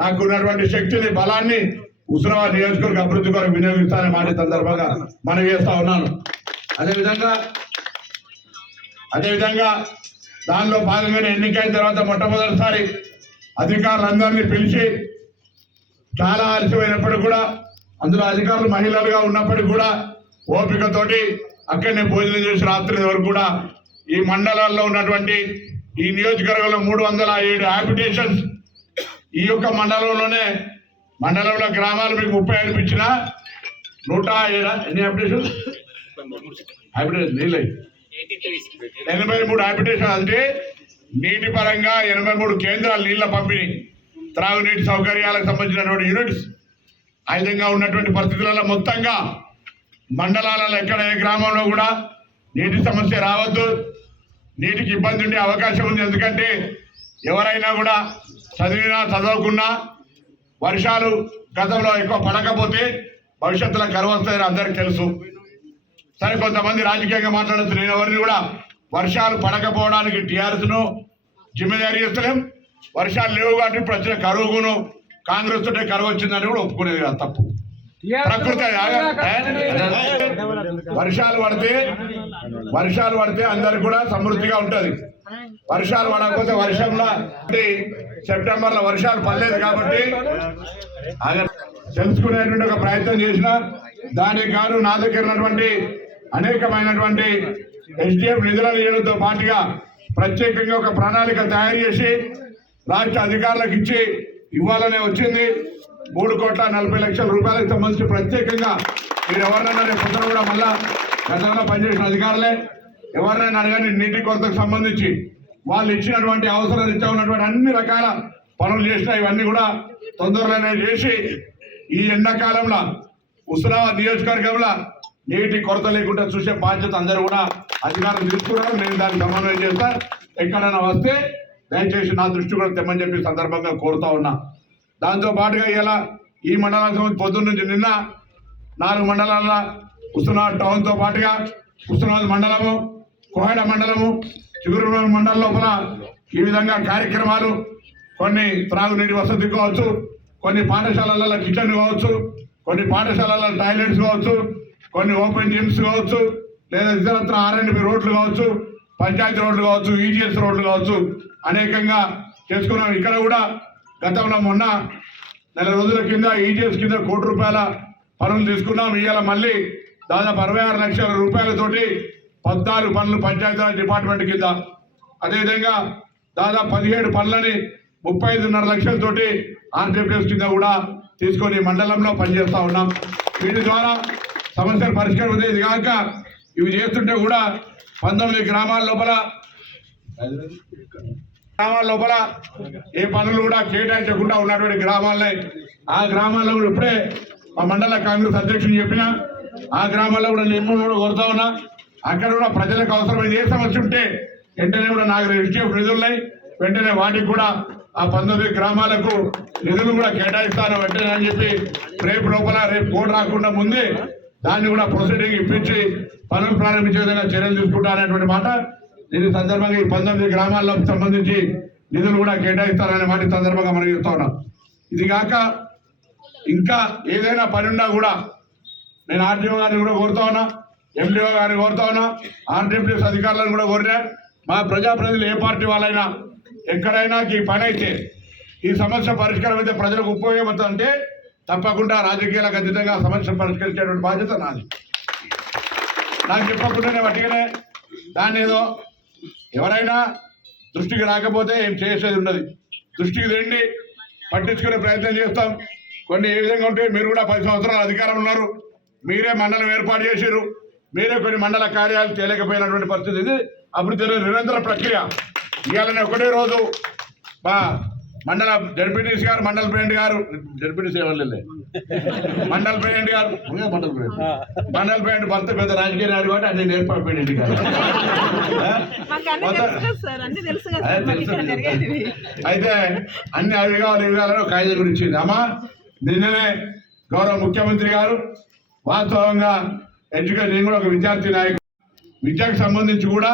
నాకు ఉన్నటువంటి శక్తిని బలాన్ని హుస్నాబాద్ నియోజకవర్గ అభివృద్ధి కొరకు వినియోగిస్తానని మాట సందర్భంగా మనం చేస్తా ఉన్నాను. అదేవిధంగా అదేవిధంగా దానిలో భాగంగానే ఎన్నికైన తర్వాత మొట్టమొదటిసారి అధికారులందరినీ పిలిచి చాలా ఆలస్యమైనప్పటికీ కూడా అందులో అధికారులు మహిళలుగా ఉన్నప్పటికీ కూడా ఓపికతోటి అక్కడనే భోజనం చేసి రాత్రి వరకు కూడా ఈ మండలాల్లో ఉన్నటువంటి ఈ నియోజకవర్గంలో మూడు వందల ఏడు హ్యాబిటేషన్స్ ఈ యొక్క మండలంలోనే మండలంలో గ్రామాలు మీకు ముప్పై అనిపించిన నూట ఎన్ని హ్యాబిటేషన్స్ హ్యాబిటేషన్ నీళ్ళు. ఎనభై మూడు హ్యాబిటేషన్ అంటే నీటి పరంగా ఎనభై మూడు కేంద్రాలు నీళ్ళ పంపిణీ త్రాగునీటి సౌకర్యాలకు సంబంధించినటువంటి యూనిట్స్ ఆ విధంగా ఉన్నటువంటి పరిస్థితులలో మొత్తంగా మండలాలలో ఎక్కడ ఏ గ్రామంలో కూడా నీటి సమస్య రావద్దు. నీటికి ఇబ్బంది ఉండే అవకాశం ఉంది. ఎందుకంటే ఎవరైనా కూడా చదివినా చదవకున్నా వర్షాలు గతంలో ఎక్కువ పడకపోతే భవిష్యత్తులో కరువు వస్తాయని అందరికీ తెలుసు. సరే కొంతమంది రాజకీయంగా మాట్లాడుతున్న నేను ఎవరిని కూడా వర్షాలు పడకపోవడానికి టీఆర్ఎస్ను జిమ్మెదారీ చేస్తలేం. వర్షాలు లేవు కాబట్టి ఇప్పుడు వచ్చిన కరువును కాంగ్రెస్ తోటే కరువు వచ్చిందని కూడా ఒప్పుకునేది కాదు తప్పు. ప్రకృతి వర్షాలు పడితే వర్షాలు పడితే అందరికి కూడా సమృద్ధిగా ఉంటుంది. వర్షాలు పడకపోతే వర్షంలో సెప్టెంబర్లో వర్షాలు పడలేదు కాబట్టి తెలుసుకునేటువంటి ఒక ప్రయత్నం చేసిన దానికి గాను నా దగ్గర ఉన్నటువంటి అనేకమైనటువంటి ఎస్డిఎఫ్ నిధుల నిధులతో పాటుగా ప్రత్యేకంగా ఒక ప్రణాళిక తయారు చేసి రాష్ట్ర అధికారులకు ఇచ్చి ఇవ్వాలనే వచ్చింది. మూడు కోట్ల నలభై లక్షల రూపాయలకు సంబంధించి ప్రత్యేకంగా మీరు ఎవరినన్నా రేపు కూడా మళ్ళా గతంలో పనిచేసిన అధికారులే. ఎవరినైనా అడగండి నీటి కొరతకు సంబంధించి వాళ్ళు ఇచ్చినటువంటి అవసరాలు ఇచ్చా ఉన్నటువంటి అన్ని రకాల పనులు చేసిన ఇవన్నీ కూడా తొందరలోనే చేసి ఈ ఎండాకాలంలో హుస్నాబాద్ నియోజకవర్గంలో నీటి కొరత లేకుండా చూసే బాధ్యత అందరూ కూడా అధికారులు తీసుకున్నారు. నేను దాన్ని సమన్వయం చేస్తాను ఎక్కడైనా వస్తే దయచేసి నా దృష్టి కూడా తెమ్మని చెప్పి సందర్భంగా కోరుతా ఉన్నా. దాంతో పాటుగా ఇలా ఈ మండలానికి సంబంధించి పొద్దున్న నుంచి నిన్న నాలుగు మండలాల హుస్నాబాద్ టౌన్తో పాటుగా హుస్నాబాద్ మండలము కోహెడ మండలము చిగురు మండలం లోపల ఈ విధంగా కార్యక్రమాలు కొన్ని త్రాగునీటి వసతి కావచ్చు కొన్ని పాఠశాలలలో కిచెన్ కావచ్చు కొన్ని పాఠశాలల టాయిలెట్స్ కావచ్చు కొన్ని ఓపెన్ జిమ్స్ కావచ్చు లేదా ఇతరత్ర ఆర్ఎండ్బి రోడ్లు కావచ్చు పంచాయతీ రోడ్లు కావచ్చు ఈజీఎస్ రోడ్లు కావచ్చు అనేకంగా చేసుకున్నాం. ఇక్కడ కూడా గతంలో మొన్న నెల రోజుల కింద ఈజీఎస్ కింద కోటి రూపాయల పనులు తీసుకున్నాం. ఇవాళ మళ్ళీ దాదాపు అరవై ఆరు లక్షల రూపాయలతోటి పద్నాలుగు పనులు పంచాయతీరాజ్ డిపార్ట్మెంట్ కింద. అదేవిధంగా దాదాపు పదిహేడు పనులని ముప్పై ఐదున్నర లక్షలతోటి ఆంధ్రప్రదేశ్ కింద కూడా తీసుకొని మండలంలో పనిచేస్తూ ఉన్నాం. వీటి ద్వారా సమస్యలు పరిష్కారం ఉండేది కాక ఇవి చేస్తుంటే కూడా పంతొమ్మిది గ్రామాల లోపల గ్రామాల లోపల ఏ పనులు కూడా కేటాయించకుండా ఉన్నటువంటి గ్రామాలనే. ఆ గ్రామాల్లో కూడా ఇప్పుడే మా మండల కాంగ్రెస్ అధ్యక్షుడు చెప్పిన ఆ గ్రామాల్లో కూడా నిర్మూలన కూడా కోరుతా ఉన్నా. అక్కడ కూడా ప్రజలకు అవసరమైన ఏ సమస్య ఉంటే వెంటనే కూడా నాకు రిజిస్ట్రేషన్ నిధులున్నాయి వెంటనే వాటికి కూడా ఆ పంతొమ్మిది గ్రామాలకు నిధులు కూడా కేటాయిస్తాను వెంటనే అని చెప్పి రేపు లోపల రేపు కోడ్ రాకుండా ముందే దాన్ని కూడా ప్రొసీడింగ్ ఇప్పించి పనులు ప్రారంభించే విధంగా చర్యలు తీసుకుంటారనేటువంటి మాట. దీని సందర్భంగా ఈ పంతొమ్మిది గ్రామాలకు సంబంధించి నిధులు కూడా కేటాయిస్తారనే మాట సందర్భంగా మనం చెప్తా ఉన్నాం. ఇది కాక ఇంకా ఏదైనా పని ఉన్నా కూడా నేను ఆర్టీఓ గారిని కూడా కోరుతా ఉన్నా. ఎండిఓ గారిని కోరుతా ఉన్నా ఆర్టీపీఎస్ అధికారులను కూడా కోరినా మా ప్రజాప్రతినిధులు ఏ పార్టీ వాళ్ళైనా ఎక్కడైనా ఈ పని అయితే ఈ సమస్య పరిష్కారం అయితే ప్రజలకు ఉపయోగపడుతుంది అంటే తప్పకుండా రాజకీయాలకు అతీతంగా సమస్యను సమస్య పరిష్కరించేటువంటి బాధ్యత నాది. నాకు చెప్పకుండానే వట్టిగానే దాన్ని ఏదో ఎవరైనా దృష్టికి రాకపోతే ఏం చేసేది ఉండదు. దృష్టికి తిండి పట్టించుకునే ప్రయత్నం చేస్తాం. కొన్ని ఏ విధంగా ఉంటే మీరు కూడా పది సంవత్సరాలు అధికారం ఉన్నారు. మీరే మండలం ఏర్పాటు చేశారు మీరే కొన్ని మండల కార్యాలు తేలేకపోయినటువంటి పరిస్థితి ఇది అభివృద్ధి నిరంతర ప్రక్రియ. ఇవాళనే ఒకటే రోజు మా మండల జడ్పీటీసీ గారు మండల ప్రెసిడెంట్ గారు జడ్పీటీసీ ఎవరు మండల ప్రెసిడెంట్ గారు మండల ప్రెసిడెంట్. మండల ప్రెసిడెంట్ భర్త పెద్ద రాజకీయ నాయుడు కాబట్టి అన్ని ఏర్పాటు ప్రెసిడెంట్ గారు. అయితే అన్ని అవి కావాలి ఇవి కావాలని ఒక కూడా ఇచ్చింది. అమ్మా నిన్ననే గౌరవ ముఖ్యమంత్రి గారు వాస్తవంగా ఎందుకంటే నేను కూడా ఒక విద్యార్థి నాయకుడు. విద్యకు సంబంధించి కూడా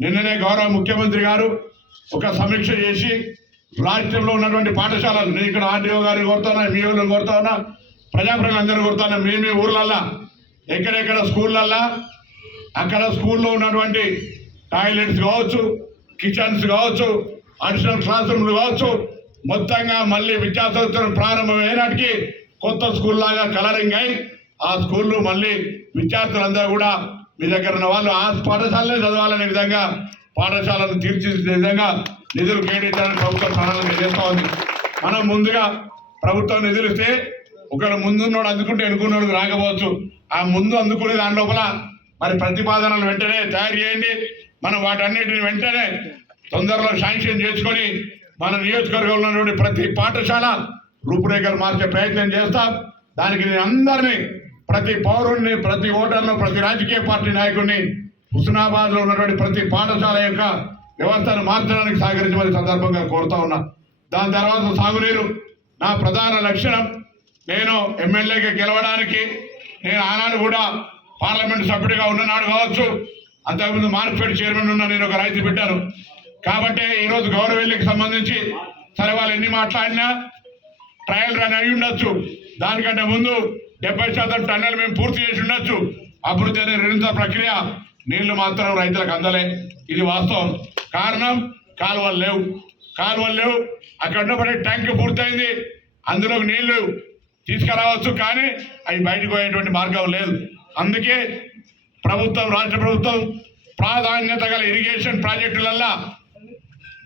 నిన్ననే గౌరవ ముఖ్యమంత్రి గారు ఒక సమీక్ష చేసి రాష్ట్రంలో ఉన్నటువంటి పాఠశాలలు నేను ఇక్కడ ఆర్డీఓ గారిని కోరుతున్నా మీ ఊళ్ళని కోరుతా ఉన్నా ప్రజాప్రతినిధులందరూ కోరుతున్నా మీ మీ ఊర్లల్లా ఎక్కడెక్కడ స్కూళ్ళల్లా అక్కడ స్కూల్లో ఉన్నటువంటి టాయిలెట్స్ కావచ్చు కిచెన్స్ కావచ్చు అడిషనల్ క్లాస్ రూమ్లు కావచ్చు మొత్తంగా మళ్ళీ విద్యా సంవత్సరం ప్రారంభమైనాటికి కొత్త స్కూల్ లాగా కలరింగ్ అయి ఆ స్కూళ్ళు మళ్ళీ విద్యార్థులందరూ కూడా మీ దగ్గర ఉన్న వాళ్ళు ఆ పాఠశాలనే చదవాలనే విధంగా పాఠశాలను తీర్చిదిద్దే విధంగా నిధులు కేటాయించాలని ప్రభుత్వం ప్రణాళిక చేస్తూ ఉంది. మనం ముందుగా ప్రభుత్వం నిధులు ఇస్తే ఒకరు ముందున్నోడు అందుకుంటే ఎన్నుకున్నోడు రాకపోవచ్చు. ఆ ముందు అందుకునే దాని లోపల మరి ప్రతిపాదనలు వెంటనే తయారు చేయండి. మనం వాటన్నిటిని వెంటనే తొందరలో శాంక్షన్ చేసుకొని మన నియోజకవర్గంలో ఉన్నటువంటి ప్రతి పాఠశాల రూపురేఖలు మార్చే ప్రయత్నం చేస్తాం. దానికి నేను అందరినీ ప్రతి పౌరుణ్ణి ప్రతి ఓటర్ను ప్రతి రాజకీయ పార్టీ నాయకుడిని హుస్నాబాద్లో ఉన్నటువంటి ప్రతి పాఠశాల యొక్క వ్యవస్థను మార్చడానికి సహకరించమని సందర్భంగా కోరుతా ఉన్నా. దాని తర్వాత సాగునీరు. నా ప్రధాన లక్ష్యం నేను ఎమ్మెల్యేగా గెలవడానికి నేను ఆనాడు కూడా పార్లమెంట్ సభ్యుడిగా ఉన్ననాడు కావచ్చు అంతకుముందు మార్కెట్ చైర్మన్ ఉన్న నేను ఒక రైతు పెట్టాను కాబట్టి ఈరోజు గౌరవెల్లికి సంబంధించి సరే వాళ్ళు ఎన్ని మాట్లాడినా ట్రయల్ రన్ అయి ఉండొచ్చు దానికంటే ముందు డెబ్బై శాతం టన్నెల్ మేము పూర్తి చేసి ఉండొచ్చు. అభివృద్ధి అనే నిరంతర ప్రక్రియ నీళ్ళు మాత్రం రైతులకు అందలే. ఇది వాస్తవం. కారణం కాలువలు లేవు. కాలువలు లేవు. అక్కడ ఉన్నప్పటి ట్యాంక్ పూర్తయింది. అందులో నీళ్ళు తీసుకురావచ్చు కానీ అవి బయటకు పోయేటువంటి మార్గం లేదు. అందుకే ప్రభుత్వం రాష్ట్ర ప్రభుత్వం ప్రాధాన్యత గల ఇరిగేషన్ ప్రాజెక్టులల్లా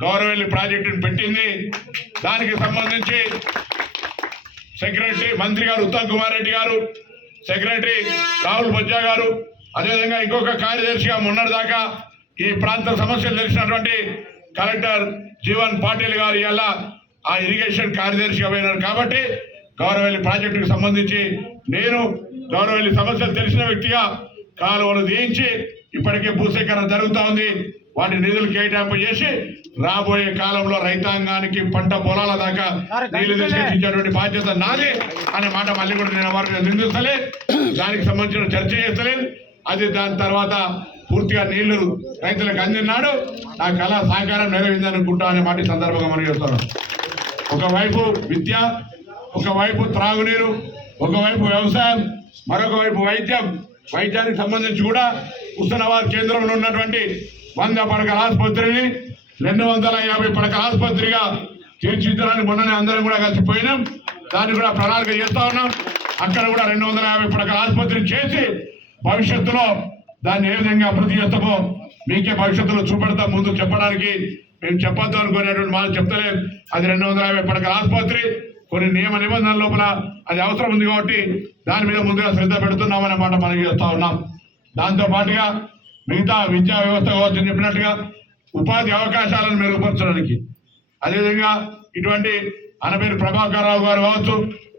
గౌరవెల్లి ప్రాజెక్టును పెట్టింది. దానికి సంబంధించి సెక్రటరీ మంత్రి గారు ఉత్తమ్ కుమార్ రెడ్డి గారు సెక్రటరీ రాహుల్ బొజ్జా గారు అదేవిధంగా ఇంకొక కార్యదర్శిగా మొన్నటిదాకా ఈ ప్రాంత సమస్యలు తెలిసినటువంటి కలెక్టర్ జీవన్ పాటిల్ గారు ఇలా ఆ ఇరిగేషన్ కార్యదర్శిగా పోయినారు. కాబట్టి గౌరవెల్లి ప్రాజెక్టుకు సంబంధించి నేను గౌరవెల్లి సమస్యలు తెలిసిన వ్యక్తిగా కాలువలు తీయించి ఇప్పటికే భూసేకరణ జరుగుతూ ఉంది. వాటి నిధులు కేటాయింపు చేసి రాబోయే కాలంలో రైతాంగానికి పంట పొలాల దాకా నీళ్ళు తీసుకొచ్చేటువంటి బాధ్యత నాది అనే మాట మళ్ళీ కూడా నేను వారికి నిందిస్తలే దానికి సంబంధించిన చర్చ చేస్తలేదు. అది దాని తర్వాత పూర్తిగా నీళ్ళు రైతులకు అందినాడు నా కళ సహకారం నెరవేరిందనుకుంటా అనే మాట సందర్భంగా మనం చెప్తాను ఒకవైపు విద్య ఒకవైపు త్రాగునీరు ఒకవైపు వ్యవసాయం మరొక వైపు వైద్యం. వైద్యానికి సంబంధించి కూడా హుస్నాబాద్ కేంద్రంలో ఉన్నటువంటి వంద పడకల ఆసుపత్రిని రెండు వందల యాభై పడకల ఆసుపత్రిగా తీర్చిదిద్దాలని మొన్ననే అందరం కూడా కలిసిపోయినాం. దాన్ని కూడా ప్రణాళిక చేస్తా ఉన్నాం. అక్కడ కూడా రెండు వందల యాభై పడకల ఆసుపత్రిని చేసి భవిష్యత్తులో దాన్ని ఏ విధంగా అభివృద్ధి చేస్తామో మీకే భవిష్యత్తులో చూపెడతాం. ముందు చెప్పడానికి మేము చెప్పొద్దు అనుకునేటువంటి మాట చెప్తలేం. అది రెండు వందల యాభై పడకల ఆసుపత్రి. కొన్ని నియమ నిబంధనల లోపల అది అవసరం ఉంది కాబట్టి దాని మీద ముందుగా శ్రద్ధ పెడుతున్నామనే మాట మనం చేస్తా ఉన్నాం. దాంతో పాటుగా మిగతా విద్యా వ్యవస్థ కావచ్చు చెప్పినట్టుగా ఉపాధి అవకాశాలను మెరుగుపరచడానికి. అదేవిధంగా ఇటువంటి అనపేరు ప్రభాకర్ రావు గారు కావచ్చు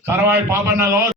సరవాయి పాపన్న కావచ్చు